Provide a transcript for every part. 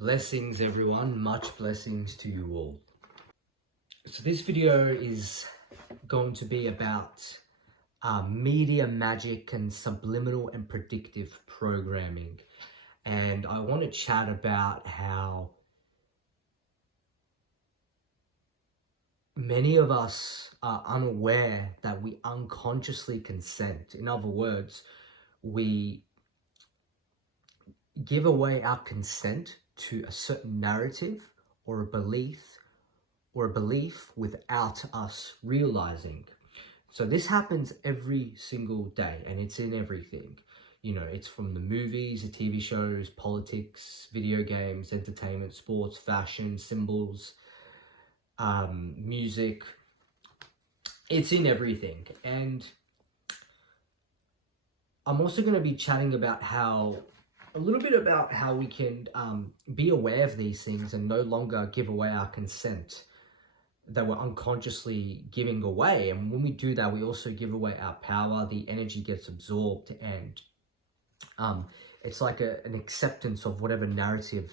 Blessings everyone, much blessings to you all. So this video is going to be about media magic and subliminal and predictive programming. And I want to chat about how many of us are unaware that we unconsciously consent. In other words, we give away our consent to a certain narrative or a belief without us realizing. So this happens every single day, and it's in everything. You know, it's from the movies, the TV shows, politics, video games, entertainment, sports, fashion, symbols, music. It's in everything. And I'm also going to be chatting about a little bit about how we can be aware of these things and no longer give away our consent that we're unconsciously giving away. And when we do that, we also give away our power. The energy gets absorbed, and it's like an acceptance of whatever narrative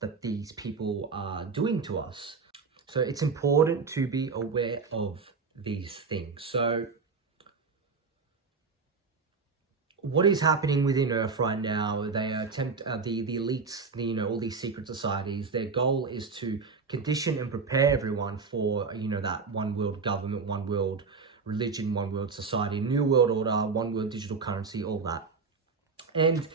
that these people are doing to us. So it's important to be aware of these things. So what is happening within Earth right now? They attempt the elites, all these secret societies. Their goal is to condition and prepare everyone for that one world government, one world religion, one world society, new world order, one world digital currency, all that. And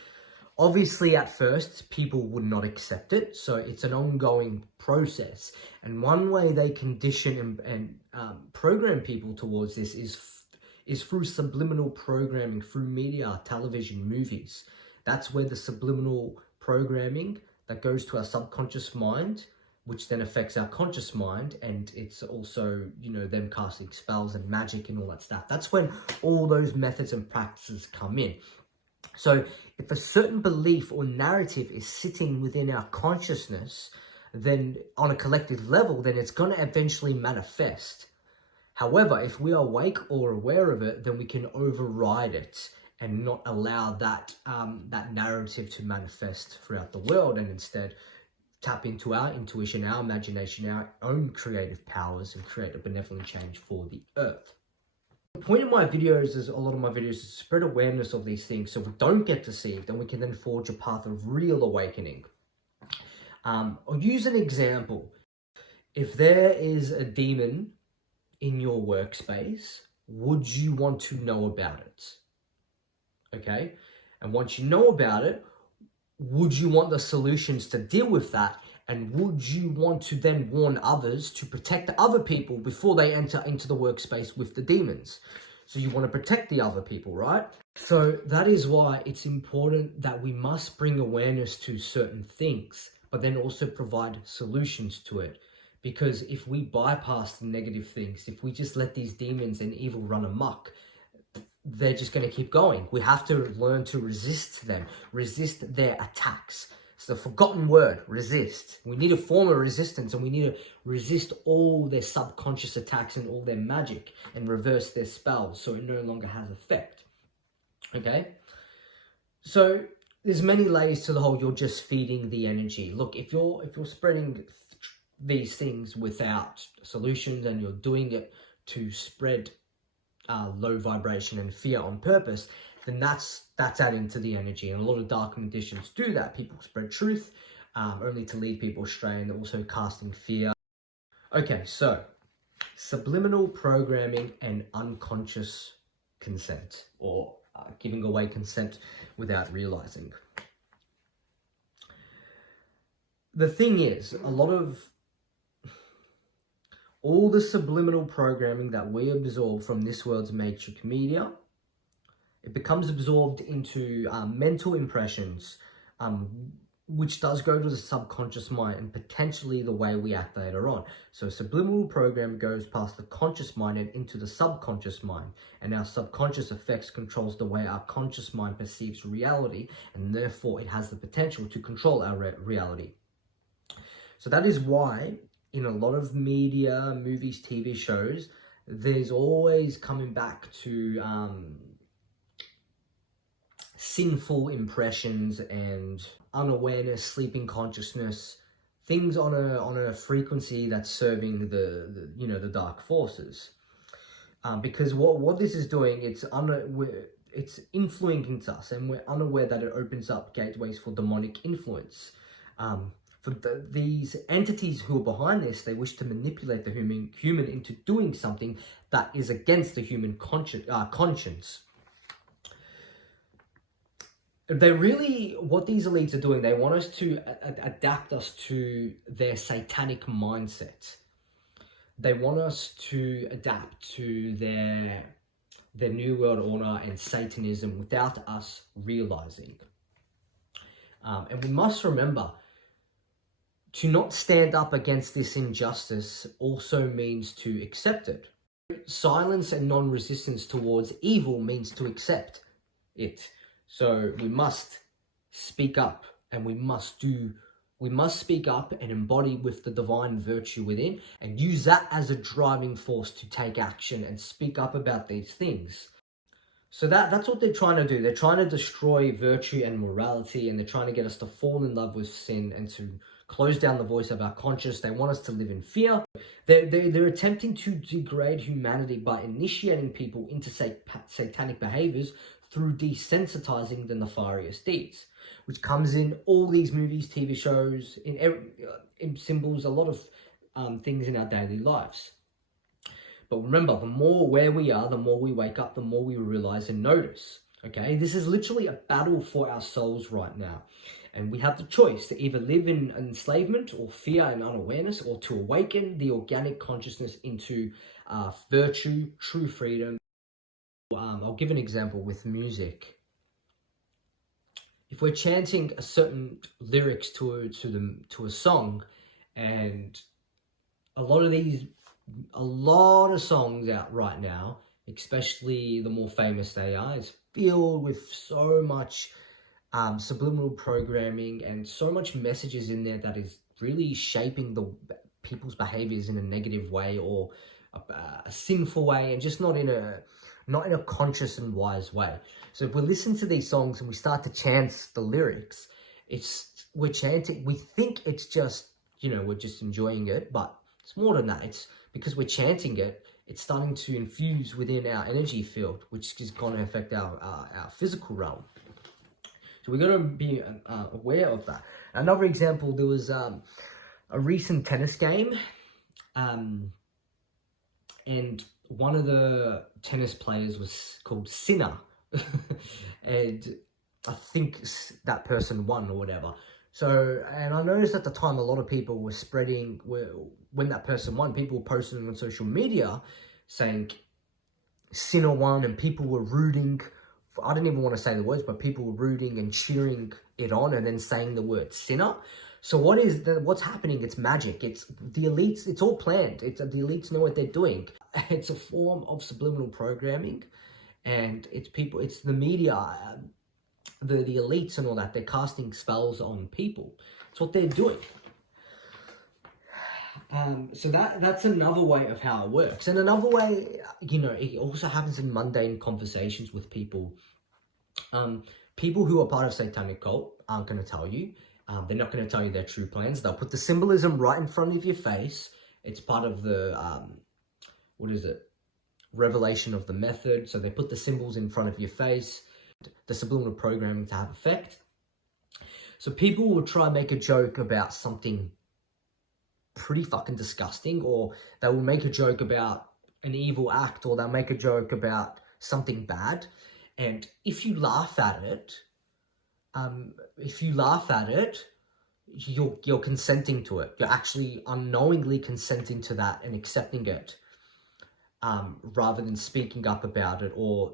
obviously, at first, people would not accept it. So it's an ongoing process. And one way they condition and program people towards this is through subliminal programming, through media, television, movies. That's where the subliminal programming that goes to our subconscious mind, which then affects our conscious mind, and it's also, them casting spells and magic and all that stuff. That's when all those methods and practices come in. So if a certain belief or narrative is sitting within our consciousness, then on a collective level, then it's going to eventually manifest. However, if we are awake or aware of it, then we can override it and not allow that narrative to manifest throughout the world, and instead tap into our intuition, our imagination, our own creative powers, and create a benevolent change for the earth. The point of my videos, a lot of my videos, is to spread awareness of these things so we don't get deceived, and we can then forge a path of real awakening. I'll use an example. If there is a demon in your workspace, would you want to know about it? Okay? And once you know about it, would you want the solutions to deal with that? And would you want to then warn others to protect the other people before they enter into the workspace with the demons? So you want to protect the other people, right? So that is why it's important that we must bring awareness to certain things, but then also provide solutions to it. Because if we bypass the negative things, if we just let these demons and evil run amok, they're just going to keep going. We have to learn to resist them, resist their attacks. It's the forgotten word, resist. We need a form of resistance, and we need to resist all their subconscious attacks and all their magic and reverse their spells so it no longer has effect. Okay? So there's many layers to the whole you're just feeding the energy. Look, if you're spreading these things without solutions, and you're doing it to spread low vibration and fear on purpose, then that's adding to the energy. And a lot of dark magicians do that. People spread truth only to lead people astray, and they're also casting fear. Okay, so subliminal programming and unconscious consent, or giving away consent without realizing. The thing is, all the subliminal programming that we absorb from this world's matrix media, it becomes absorbed into mental impressions, which does go to the subconscious mind and potentially the way we act later on. So subliminal program goes past the conscious mind and into the subconscious mind, and our subconscious effects controls the way our conscious mind perceives reality, and therefore it has the potential to control our reality. So that is why in a lot of media, movies, TV shows, there's always coming back to sinful impressions and unawareness, sleeping consciousness, things on a frequency that's serving the dark forces. Because what this is doing, it's influencing us, and we're unaware that it opens up gateways for demonic influence. For these entities who are behind this, they wish to manipulate the human into doing something that is against the human conscience. What these elites are doing, they want us to adapt us to their satanic mindset. They want us to adapt to their New World Order and Satanism without us realizing. And we must remember, to not stand up against this injustice also means to accept it. Silence and non-resistance towards evil means to accept it. So we must speak up, and we must speak up and embody with the divine virtue within, and use that as a driving force to take action and speak up about these things. So that's what they're trying to do. They're trying to destroy virtue and morality, and they're trying to get us to fall in love with sin and to close down the voice of our conscience. They want us to live in fear. They're attempting to degrade humanity by initiating people into satanic behaviours through desensitizing the nefarious deeds, which comes in all these movies, TV shows, in symbols, a lot of things in our daily lives. But remember, the more aware we are, the more we wake up, the more we realize and notice. Okay, this is literally a battle for our souls right now. And we have the choice to either live in enslavement or fear and unawareness, or to awaken the organic consciousness into virtue, true freedom. I'll give an example with music. If we're chanting a certain lyrics to a song, and a lot of songs out right now, especially the more famous they are, is filled with so much subliminal programming and so much messages in there that is really shaping the people's behaviors in a negative way, or a sinful way, and just not in a conscious and wise way. So if we listen to these songs and we start to chant the lyrics, we're chanting, we think it's just, we're just enjoying it, but it's more than that. It's because we're chanting it, it's starting to infuse within our energy field, which is going to affect our physical realm. So we're going to be aware of that. Another example, there was a recent tennis game, and one of the tennis players was called Sinner, and I think that person won or whatever. So, and I noticed at the time, a lot of people were when that person won, people were posting on social media saying Sinner won, and people were rooting. I don't even want to say the words, but people were rooting and cheering it on, and then saying the word sinner. So what's happening? It's magic. It's the elites. It's all planned. The elites know what they're doing. It's a form of subliminal programming, and it's the media, the elites and all that. They're casting spells on people. It's what they're doing. So that's another way of how it works. And another way, it also happens in mundane conversations with people. People who are part of satanic cult aren't going to tell you. They're not going to tell you their true plans. They'll put the symbolism right in front of your face. It's part of the, revelation of the method. So they put the symbols in front of your face, the subliminal programming to have effect. So people will try and make a joke about something pretty fucking disgusting, or they will make a joke about an evil act, or they'll make a joke about something bad. And if you laugh at it, you're consenting to it. You're actually unknowingly consenting to that and accepting it, rather than speaking up about it. Or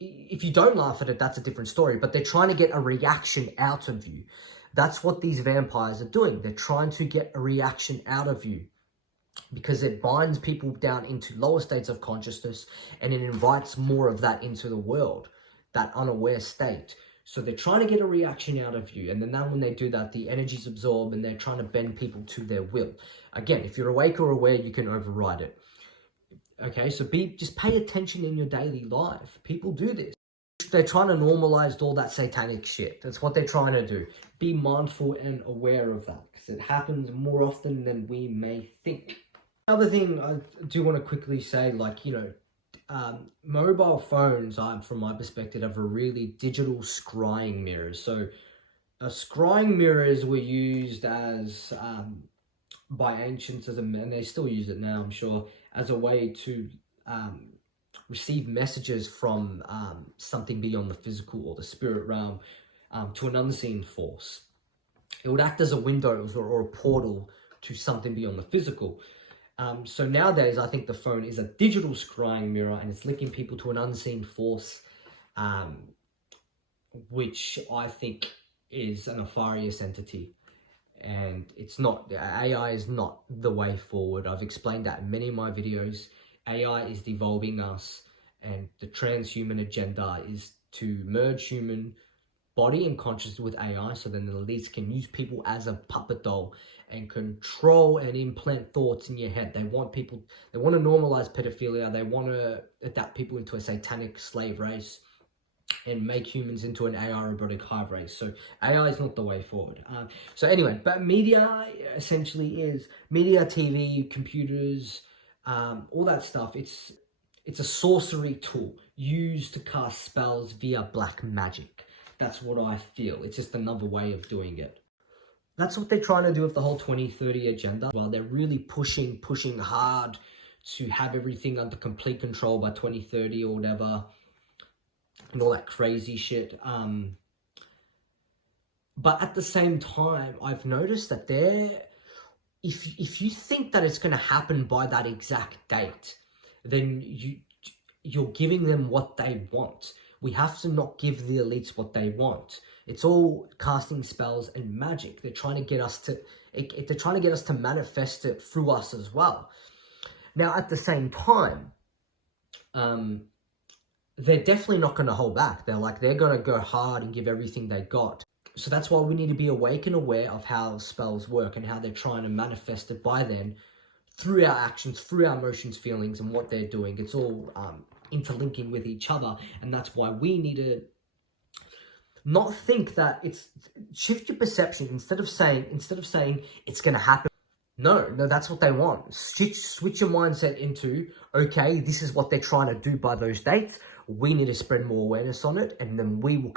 if you don't laugh at it, that's a different story. But they're trying to get a reaction out of you. That's what these vampires are doing. They're trying to get a reaction out of you, because it binds people down into lower states of consciousness, and it invites more of that into the world, that unaware state. So they're trying to get a reaction out of you, and then when they do that, the energy's absorbed, and they're trying to bend people to their will. Again, if you're awake or aware, you can override it. Okay, so just pay attention in your daily life. People do this. they're trying to normalize all that satanic shit. That's what they're trying to do. Be mindful and aware of that, because it happens more often than we may think. Another thing I do want to quickly say, like, you know, mobile phones, from my perspective, have a really digital scrying mirrors. So scrying mirrors were used as by ancients and they still use it now, I'm sure, as a way to receive messages from something beyond the physical or the spirit realm to an unseen force. It would act as a window or a portal to something beyond the physical. So nowadays, I think the phone is a digital scrying mirror, and it's linking people to an unseen force, which I think is a nefarious entity. And it's not, AI is not the way forward. I've explained that in many of my videos. AI is devolving us, and the transhuman agenda is to merge human body and consciousness with AI, so then the elites can use people as a puppet doll and control and implant thoughts in your head. They want to normalize pedophilia. They want to adapt people into a satanic slave race and make humans into an AI robotic hive race. So AI is not the way forward. So anyway, but media essentially is media, TV, computers, all that stuff. It's a sorcery tool used to cast spells via black magic. That's what I feel. It's just another way of doing it. That's what they're trying to do with the whole 2030 agenda. Well, they're really pushing hard to have everything under complete control by 2030 or whatever, and all that crazy shit. But at the same time, I've noticed that if you think that it's going to happen by that exact date, then you're giving them what they want. We have to not give the elites what they want. It's all casting spells and magic. They're trying to get us to manifest it through us as well. Now, at the same time, they're definitely not going to hold back. They're going to go hard and give everything they got. So that's why we need to be awake and aware of how spells work and how they're trying to manifest it by then through our actions, through our emotions, feelings, and what they're doing. It's all interlinking with each other, and that's why we need to not think that shift your perception. Instead of saying it's going to happen. No, that's what they want. Switch your mindset into, okay, this is what they're trying to do by those dates. We need to spread more awareness on it, and then we will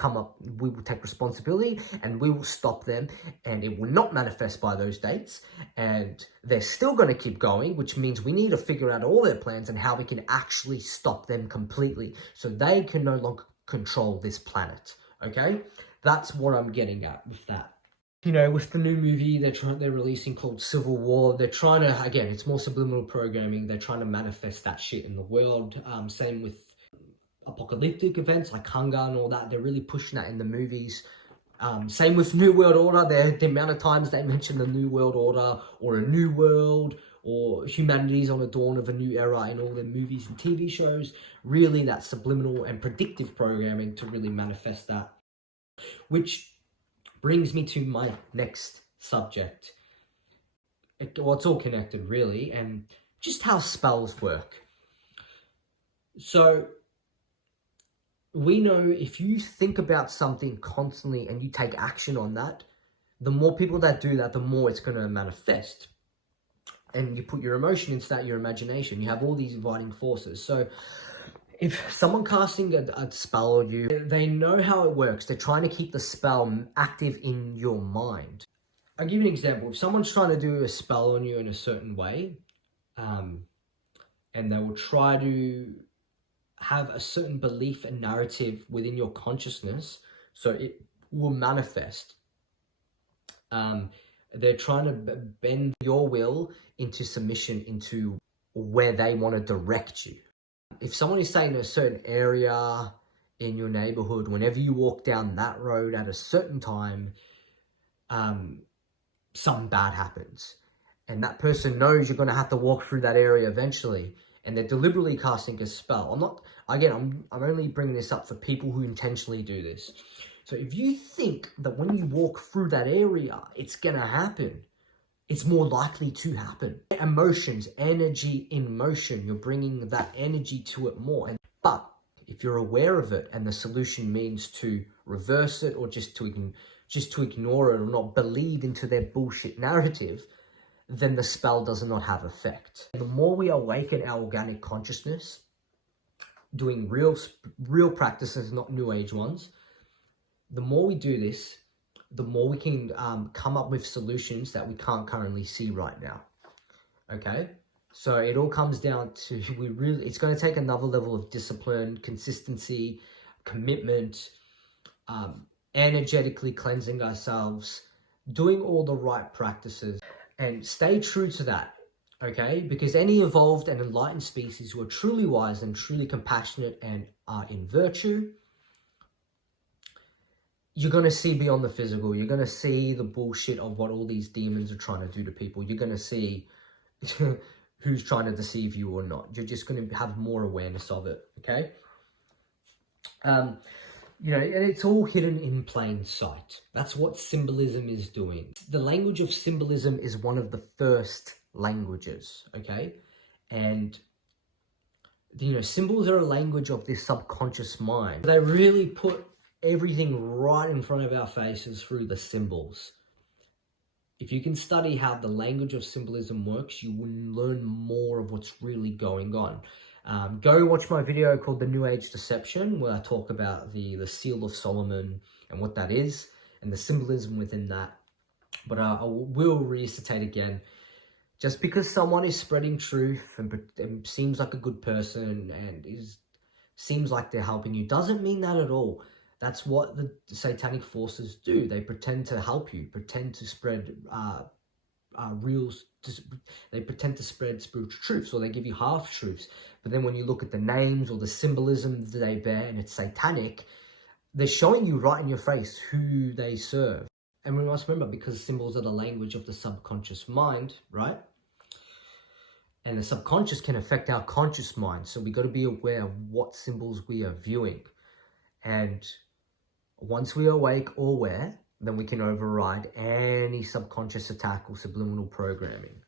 take responsibility, and we will stop them, and it will not manifest by those dates, and they're still going to keep going, which means we need to figure out all their plans and how we can actually stop them completely, so they can no longer control this planet, okay? That's what I'm getting at with that. You know, with the new movie they're releasing called Civil War, they're trying to, again, it's more subliminal programming, they're trying to manifest that shit in the world. Same with apocalyptic events like hunger and all that. They're really pushing that in the movies. Same with New World Order. The amount of times they mention the New World Order or a new world or humanity's on the dawn of a new era in all their movies and TV shows. Really, that subliminal and predictive programming to really manifest that. Which brings me to my next subject. It's all connected really, and just how spells work. So we know if you think about something constantly and you take action on that, the more people that do that, the more it's going to manifest. And you put your emotion into that, your imagination. You have all these inviting forces. So if someone casting a spell on you, they know how it works. They're trying to keep the spell active in your mind. I'll give you an example. If someone's trying to do a spell on you in a certain way, and they will try to have a certain belief and narrative within your consciousness, so it will manifest. They're trying to bend your will into submission into where they want to direct you. If someone is saying a certain area in your neighborhood, whenever you walk down that road at a certain time, something bad happens. And that person knows you're going to have to walk through that area eventually. And they're deliberately casting a spell. I'm only bringing this up for people who intentionally do this. So if you think that when you walk through that area, it's going to happen, it's more likely to happen. Emotions, energy in motion, you're bringing that energy to it more. But If you're aware of it and the solution means to reverse it or just to ignore it or not believe into their bullshit narrative, then the spell does not have effect. The more we awaken our organic consciousness, doing real practices, not new age ones, the more we do this, the more we can come up with solutions that we can't currently see right now. Okay? So it all comes down to, it's going to take another level of discipline, consistency, commitment, energetically cleansing ourselves, doing all the right practices, and stay true to that. Okay, because any evolved and enlightened species who are truly wise and truly compassionate and are in virtue, you're going to see beyond the physical. You're going to see the bullshit of what all these demons are trying to do to people. You're going to see who's trying to deceive you or not. You're just going to have more awareness of it, okay? You know, and it's all hidden in plain sight. That's what symbolism is doing. The language of symbolism is one of the first languages, okay? And, you know, symbols are a language of this subconscious mind. They really put everything right in front of our faces through the symbols. If you can study how the language of symbolism works, you will learn more of what's really going on. Go watch my video called The New Age Deception, where I talk about the Seal of Solomon and what that is, and the symbolism within that. But I will reinstate again, just because someone is spreading truth and seems like a good person and seems like they're helping you, doesn't mean that at all. That's what the satanic forces do. They pretend to help you, pretend to spread they pretend to spread spiritual truths, or they give you half-truths. But then when you look at the names or the symbolism that they bear and it's satanic, they're showing you right in your face who they serve. And we must remember, because symbols are the language of the subconscious mind, right? And the subconscious can affect our conscious mind. So we got to be aware of what symbols we are viewing. And once we are awake or aware, then we can override any subconscious attack or subliminal programming.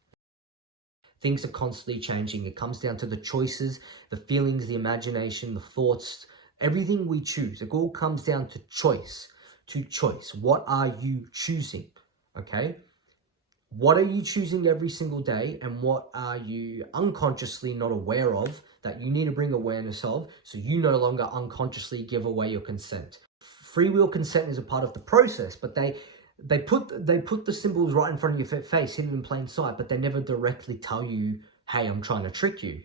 Things are constantly changing. It comes down to the choices, the feelings, the imagination, the thoughts, everything we choose. It all comes down to choice. What are you choosing? Okay? What are you choosing every single day, and what are you unconsciously not aware of that you need to bring awareness of, so you no longer unconsciously give away your consent? Free will consent is a part of the process, but they put the symbols right in front of your face, hidden in plain sight, but they never directly tell you, hey, I'm trying to trick you.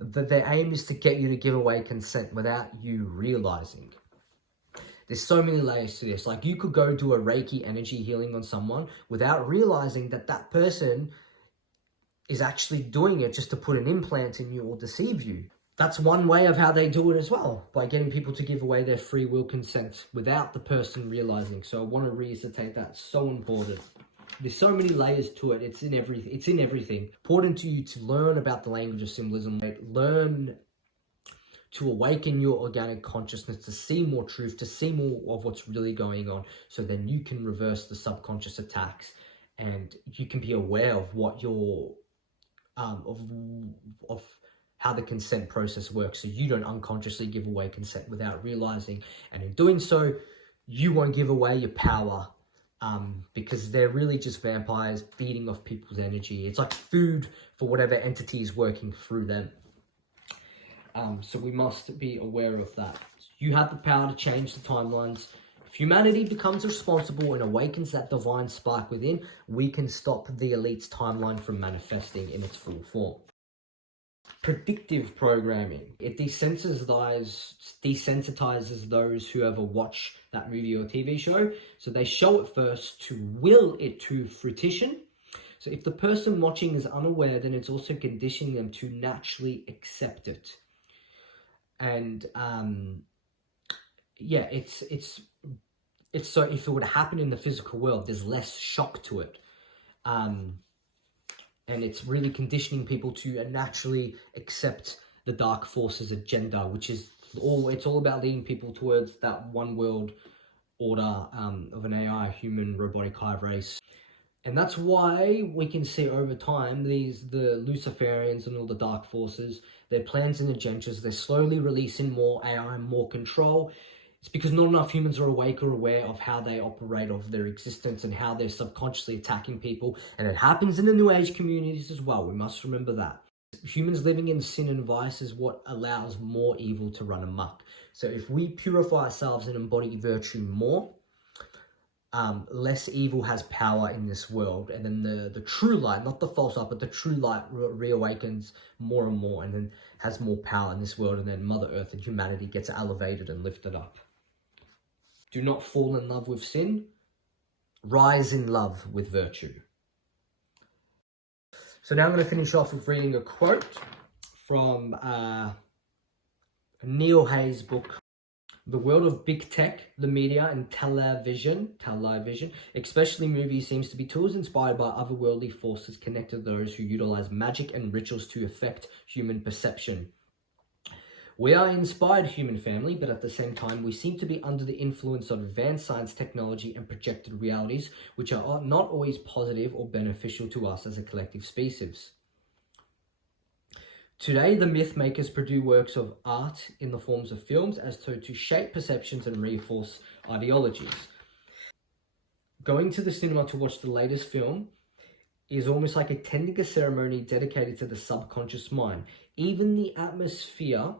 Their aim is to get you to give away consent without you realizing. There's so many layers to this. Like, you could go do a Reiki energy healing on someone without realizing that that person is actually doing it just to put an implant in you or deceive you. That's one way of how they do it as well, by getting people to give away their free will consent without the person realizing. So I want to reiterate that. It's so important. There's so many layers to it. It's in everything. Important to you to learn about the language of symbolism. Learn to awaken your organic consciousness, to see more truth, to see more of what's really going on, so then you can reverse the subconscious attacks, and you can be aware of what your of how the consent process works, so you don't unconsciously give away consent without realizing. And in doing so, you won't give away your power, because they're really just vampires feeding off people's energy. It's like food for whatever entity is working through them. So we must be aware of that. You have the power to change the timelines. If humanity becomes responsible and awakens that divine spark within, we can stop the elite's timeline from manifesting in its full form. Predictive programming. It desensitizes those who ever watch that movie or TV show. So they show it first to will it to fruition. So if the person watching is unaware, then it's also conditioning them to naturally accept it. And yeah, it's so if it would happen in the physical world, there's less shock to it. And it's really conditioning people to naturally accept the dark forces agenda, which is it's all about leading people towards that one world order of an AI, human robotic hive race. And that's why we can see over time the Luciferians and all the dark forces, their plans and agendas, they're slowly releasing more AI, more control. It's because not enough humans are awake or aware of how they operate, of their existence, and how they're subconsciously attacking people. And it happens in the New Age communities as well. We must remember that. Humans living in sin and vice is what allows more evil to run amok. So if we purify ourselves and embody virtue more, less evil has power in this world. And then the true light, not the false light, but the true light reawakens more and more, and then has more power in this world. And then Mother Earth and humanity gets elevated and lifted up. Do not fall in love with sin. Rise in love with virtue. So now I'm going to finish off with reading a quote from Neil Hay's book, The World of Big Tech, the Media and Television, especially movies, seems to be tools inspired by otherworldly forces connected to those who utilize magic and rituals to affect human perception. We are an inspired human family, but at the same time, we seem to be under the influence of advanced science, technology, and projected realities, which are not always positive or beneficial to us as a collective species. Today, the myth makers produce works of art in the forms of films as to shape perceptions and reinforce ideologies. Going to the cinema to watch the latest film is almost like attending a ceremony dedicated to the subconscious mind. Even the atmosphere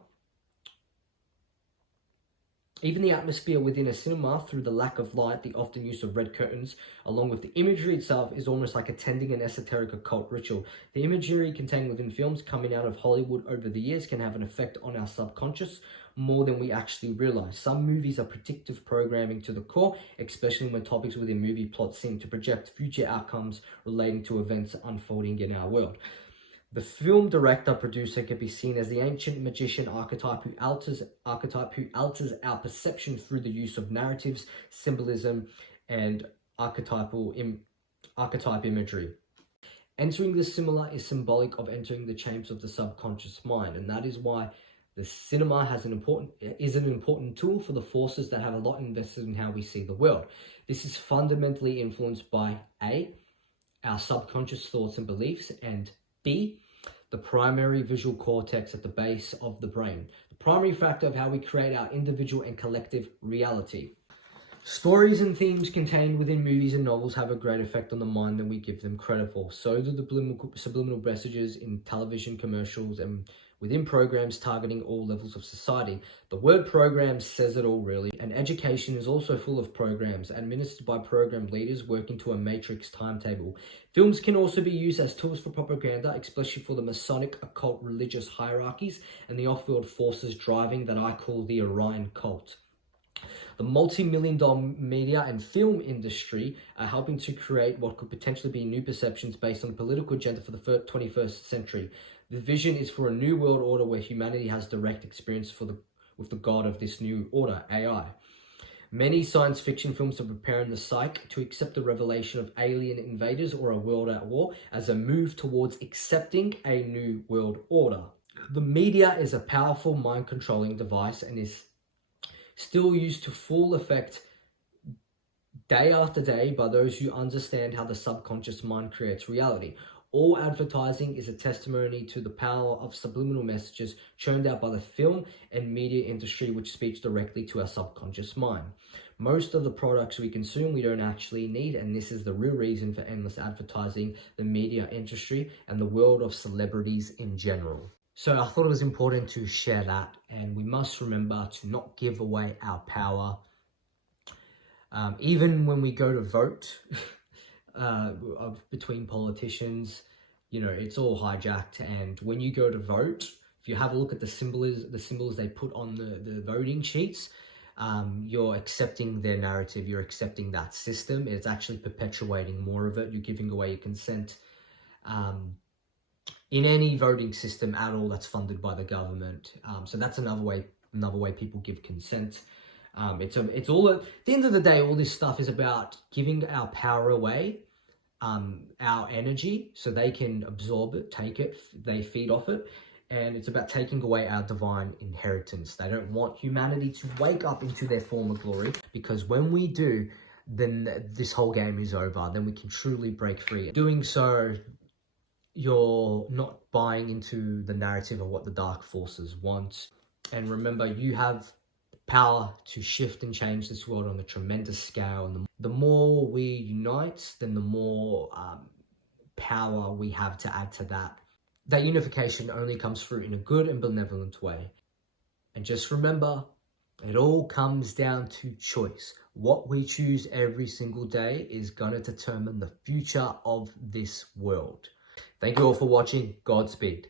within a cinema, through the lack of light, the often use of red curtains, along with the imagery itself, is almost like attending an esoteric occult ritual. The imagery contained within films coming out of Hollywood over the years can have an effect on our subconscious more than we actually realize. Some movies are predictive programming to the core, especially when topics within movie plots seem to project future outcomes relating to events unfolding in our world. The film director, producer can be seen as the ancient magician archetype who alters our perception through the use of narratives, symbolism, and archetype imagery. Entering the cinema is symbolic of entering the chambers of the subconscious mind, and that is why the cinema is an important tool for the forces that have a lot invested in how we see the world. This is fundamentally influenced by A, our subconscious thoughts and beliefs, and B, the primary visual cortex at the base of the brain, the primary factor of how we create our individual and collective reality. Stories and themes contained within movies and novels have a great effect on the mind than we give them credit for. So do the subliminal messages in television commercials and within programs targeting all levels of society. The word program says it all, really. And education is also full of programs administered by program leaders working to a matrix timetable. Films can also be used as tools for propaganda, especially for the Masonic occult religious hierarchies and the off-world forces driving that I call the Orion cult. The multi-million-dollar media and film industry are helping to create what could potentially be new perceptions based on the political agenda for the 21st century. The vision is for a new world order where humanity has direct experience with the god of this new order, AI. Many science fiction films are preparing the psyche to accept the revelation of alien invaders or a world at war as a move towards accepting a new world order. The media is a powerful mind-controlling device and is still used to full effect day after day by those who understand how the subconscious mind creates reality. All advertising is a testimony to the power of subliminal messages churned out by the film and media industry, which speaks directly to our subconscious mind. Most of the products we consume we don't actually need, and this is the real reason for endless advertising, the media industry, and the world of celebrities in general. So I thought it was important to share that, and we must remember to not give away our power. Even when we go to vote between politicians, you know, it's all hijacked. And when you go to vote, if you have a look at the symbols they put on the voting sheets, you're accepting their narrative, you're accepting that system. It's actually perpetuating more of it. You're giving away your consent. In any voting system at all that's funded by the government. So that's another way people give consent. It's all, at the end of the day, all this stuff is about giving our power away, our energy, so they can absorb it, take it, they feed off it. And it's about taking away our divine inheritance. They don't want humanity to wake up into their former glory, because when we do, then this whole game is over. Then we can truly break free. Doing so, you're not buying into the narrative of what the dark forces want. And remember, you have power to shift and change this world on a tremendous scale. And the more we unite, then the more power we have to add to that. That unification only comes through in a good and benevolent way. And just remember, it all comes down to choice. What we choose every single day is going to determine the future of this world. Thank you all for watching. Godspeed.